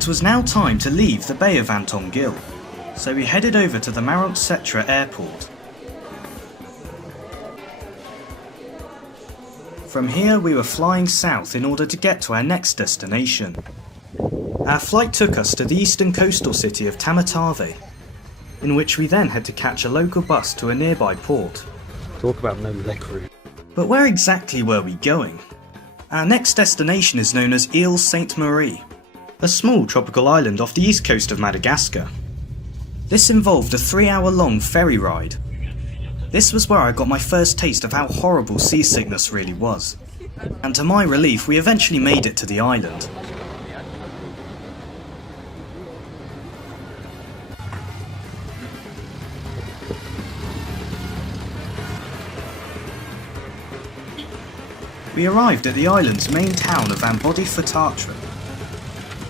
It was now time to leave the Bay of Antongil, so we headed over to the Maront-Setra airport. From here we were flying south in order to get to our next destination. Our flight took us to the eastern coastal city of Tamatave, in which we then had to catch a local bus to a nearby port. Talk about no leg room. But where exactly were we going? Our next destination is known as Ile Sainte Marie, a small tropical island off the east coast of Madagascar. This involved a 3-hour-long ferry ride. This was where I got my first taste of how horrible seasickness really was, and to my relief we eventually made it to the island. We arrived at the island's main town of Ambodi-Futatra,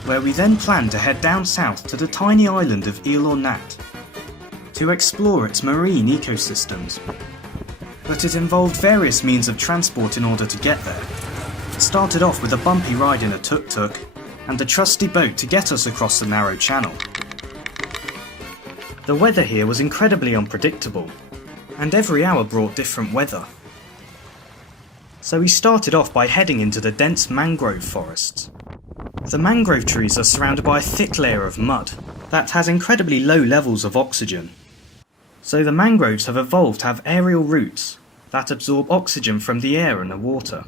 where we then planned to head down south to the tiny island of Ile to explore its marine ecosystems. But it involved various means of transport in order to get there. It started off with a bumpy ride in a tuk-tuk and a trusty boat to get us across the narrow channel. The weather here was incredibly unpredictable, and every hour brought different weather. So we started off by heading into the dense mangrove forests. The mangrove trees are surrounded by a thick layer of mud that has incredibly low levels of oxygen. So the mangroves have evolved to have aerial roots that absorb oxygen from the air and the water.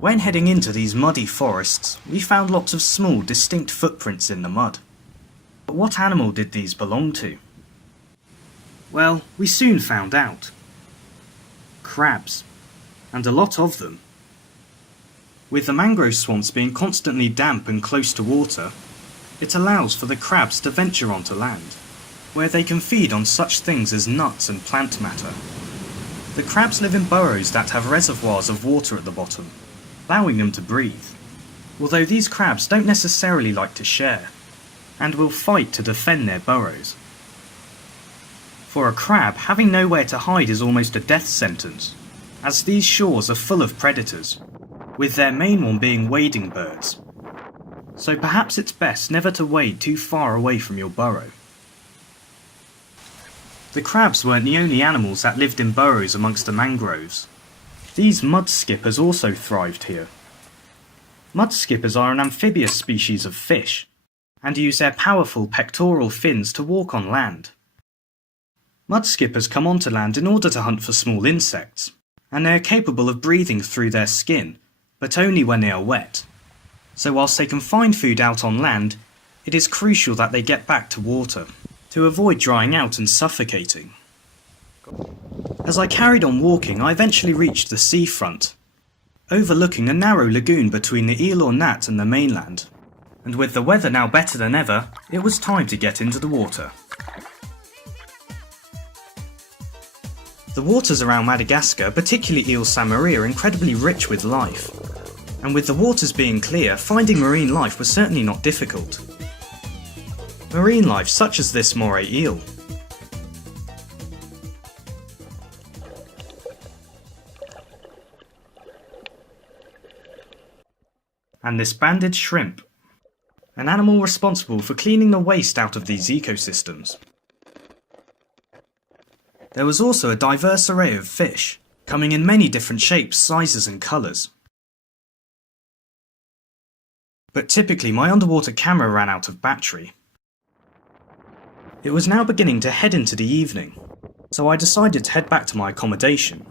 When heading into these muddy forests, we found lots of small, distinct footprints in the mud. But what animal did these belong to? Well, we soon found out. Crabs. And a lot of them. With the mangrove swamps being constantly damp and close to water, it allows for the crabs to venture onto land, where they can feed on such things as nuts and plant matter. The crabs live in burrows that have reservoirs of water at the bottom, allowing them to breathe, although these crabs don't necessarily like to share, and will fight to defend their burrows. For a crab, having nowhere to hide is almost a death sentence, as these shores are full of predators, with their main one being wading birds. So perhaps it's best never to wade too far away from your burrow. The crabs weren't the only animals that lived in burrows amongst the mangroves. These mud skippers also thrived here. Mud skippers are an amphibious species of fish, and use their powerful pectoral fins to walk on land. Mud skippers come onto land in order to hunt for small insects, and they are capable of breathing through their skin, but only when they are wet. So whilst they can find food out on land, it is crucial that they get back to water, to avoid drying out and suffocating. As I carried on walking, I eventually reached the seafront, overlooking a narrow lagoon between the Ile and the mainland, and with the weather now better than ever, it was time to get into the water. The waters around Madagascar, particularly Ile Sainte Marie, are incredibly rich with life, and with the waters being clear, finding marine life was certainly not difficult. Marine life such as this moray eel. And this banded shrimp, an animal responsible for cleaning the waste out of these ecosystems. There was also a diverse array of fish, coming in many different shapes, sizes and colours. But typically my underwater camera ran out of battery. It was now beginning to head into the evening, so I decided to head back to my accommodation.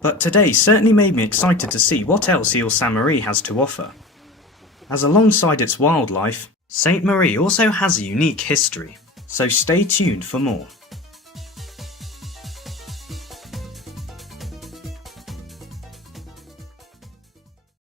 But today certainly made me excited to see what else Ile Sainte Marie has to offer. As alongside its wildlife, Sainte Marie also has a unique history, so stay tuned for more.